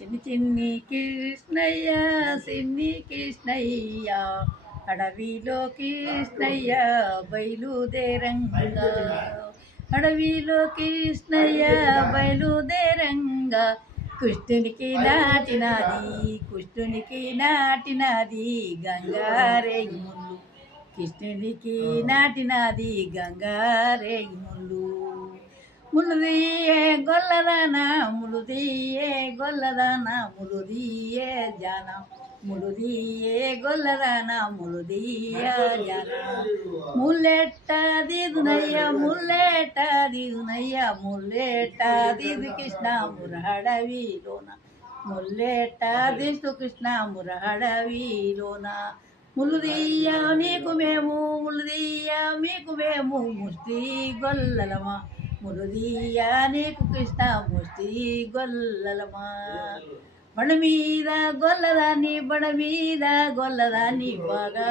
చిన్ని చిన్ని కృష్ణయ్య సిన్ని కృష్ణయ్య అడవిలో కృష్ణయ్య బయలుదేరంగా అడవిలో కృష్ణయ్య బయలుదేరంగా కృష్ణునికి నాటినది గంగారేగి ముళ్ళు కృష్ణునికి నాటినది గంగారేగి ముళ్ళు ములుదియే గొల్లదానా ములుదియే గొల్లదానా ములుదియే జాన ములుదియే గొల్లదానా ములుదియ జాన ముల్లెట్ట దిదునయ్య ముల్లెట్ట దిదు కృష్ణ మురహడవిలోన ముల్లెట్ట దిస్తు కృష్ణ మురహడవిలోన ములుదియ మీకు మేము ముష్టి గొల్లలమా ములుదియ నీకు కృష్ణ ముష్టి గొల్లలమా బండ మీద గొల్లదాన్ని బాగా